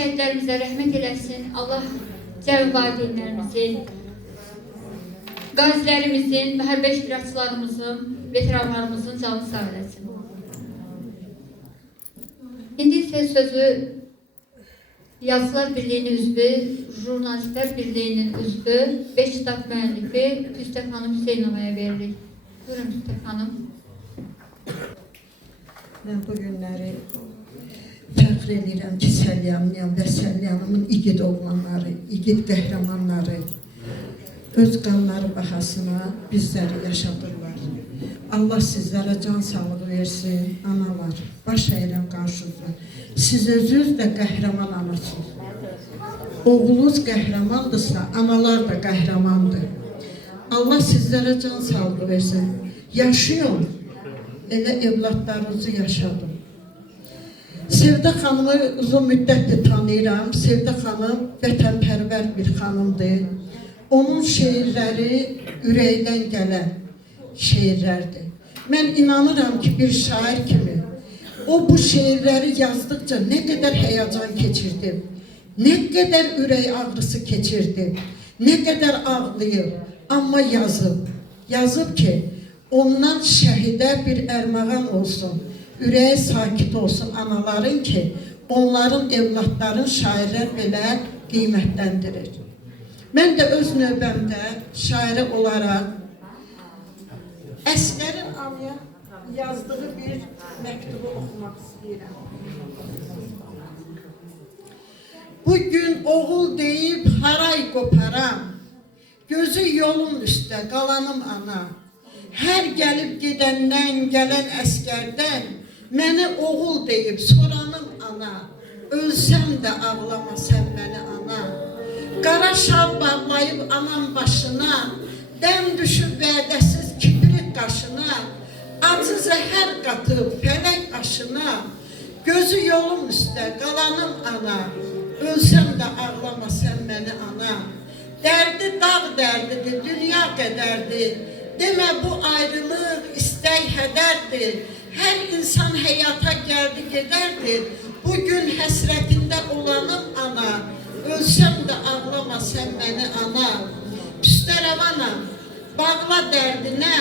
şəhidlərimizə rəhmət eləsin. Allah cəmi valideynlərimizin, qazilərimizin, müharibə iştirakçılarımızın, veteranlarımızın canı sağ eləsin. İndi isə sözü Yazılar Birliyinin üzvü, Jurnalistlər Birliyinin üzvü, 5 kitab müəllifi Püstə xanım Hüseynovaya veririk. Buyurun Püstə xanım. Mən bu günləri fəxr edirəm ki, Səlyanlıyam və Səlyanımın igid oğlanları, igid qəhrəmanları öz qanları bahasına bizləri yaşadırlar. Allah sizlərə can sağlığı versin, analar, baş əyirəm qarşınızda. Siz özünüz də qəhrəman anasınız. Oğlunuz qəhrəmandırsa, analar da qəhrəmandır. Allah sizlərə can sağlığı versin. Yaşayın, elə evlatlarınızı yaşadın. Sevda xanımı uzun müddətdir tanıyıram. Sevda xanım vətənpərvər bir xanımdır. Onun şeirləri ürəkdən gələn şeirlərdir. Mən inanıram ki, bir şair kimi o bu şeirləri yazdıkça nə qədər həyəcan keçirdi, nə qədər ürək ağrısı keçirdi, nə qədər ağlayıb, amma yazıb. Yazıb ki, ondan şəhidə bir ərmağan olsun, ürəyi sakit olsun anaların ki, onların evlatların şairlər belə qiymətləndirir. Mən də öz növbəmdə şairə olaraq Əsgərin anaya yazdığı bir məktubu oxumaq istəyirəm. Bugün oğul deyib haray qoparam, gözü yolun üstə qalanım ana. Hər gəlib gedəndən gələn əskərdən məni oğul deyib soranım ana. Ölsəm də ağlama sən məni ana. Qara şal bağlayıb anam başına, dəm düşüb vədəsiz kibrit qaşına, acı zəhər qatıb fələk aşına, gözü yolum üstə qalanım ana, ölsəm də ağlama sən məni ana. Dərdi dağ dərdidir, dünya qədərdir, demə bu ayrılıq, istək hədərdir. Hər insan həyata gəldi gedərdir, bugün həsrətində olanım ana, ölsəm də ağlama sən məni ana. Püstərəvanam, bağla dərdinə,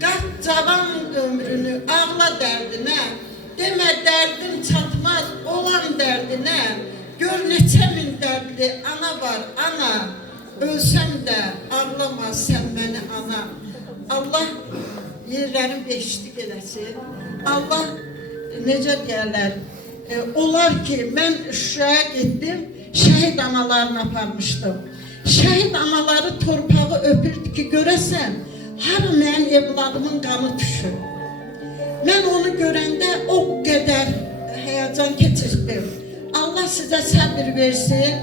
qat cavan ömrünü ağla dərdinə, demə dərdim çatmaz olan dərdinə, gör neçə min dərdli ana var ana, ölsəm də ağlama sən məni ana. Allah yerlərin beşlik eləsin, Allah necə deyərlər, olar ki, mən Şuşaya getdim, şəhid analarını aparmışdım. Şəhid anaları torpağı öpürdü ki, görəsən, hara mənim evladımın qanı düşür. Mən onu görəndə o qədər həyəcan keçirdim. Allah sizə səbir versin.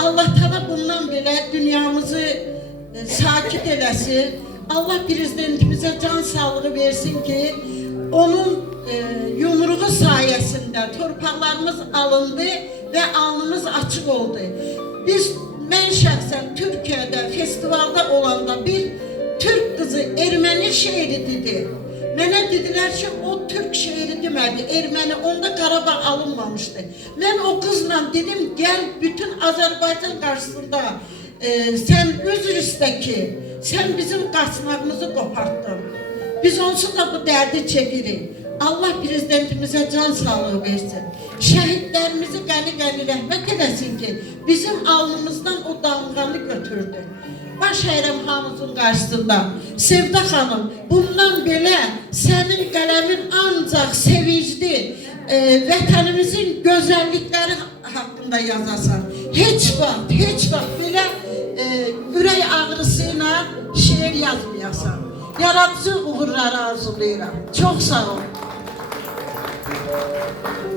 Allah təala bundan belə dünyamızı sakit eləsin. Allah prezidentimizə can sağlığı versin ki, onun yumruğu sayəsində torpaqlarımız alındı və alnımız açıq oldu. Mən şəxsən Türkiyədə festivalda olanda bir Türk qızı erməni şeiri dedi. Mənə dedilər ki, o Türk şeiri demədi, erməni, onda Qarabağ alınmamışdı. Mən o qızla dedim, gəl bütün Azərbaycan qarşısında sən üzr istə ki, sən bizim qaçmağımızı qopartdın. Biz onsuz da bu dərdi çəkirik. Allah prezidentimizə can sağlığı versin. Şəhidlərimizi qəni-qəni rəhmət eləsin ki, bizim alnımızdan o damğanı götürdü. Baş əyirəm hamımızın qarşısında. Sevda xanım, bundan belə sənin qələmin ancaq sevincli, vətənimizin gözəllikləri haqqında yazasan. Heç vaxt belə ürək ağrısıyla şeir yazmayasan. Yaradıcı uğurları arzulayıram. Çox sağ ol.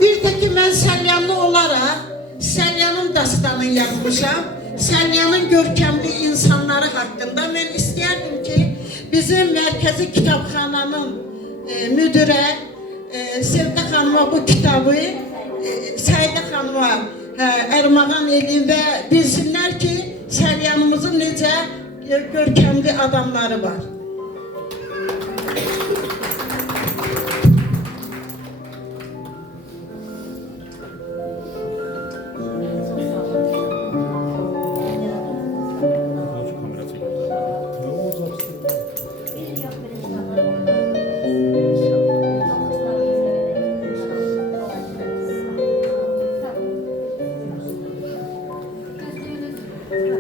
Bir də ki, mən Səlyanlı olaraq Səlyanın dastanını yazmışam. Səlyanın görkəmli insanları haqqında mən istəyərdim ki, bizim Mərkəzi Kitabxananın müdürə Sevda xanıma bu kitabı Səidə xanıma ərmağan edin və bilsinlər ki, Səlyanımızın necə görkəmli adamları var.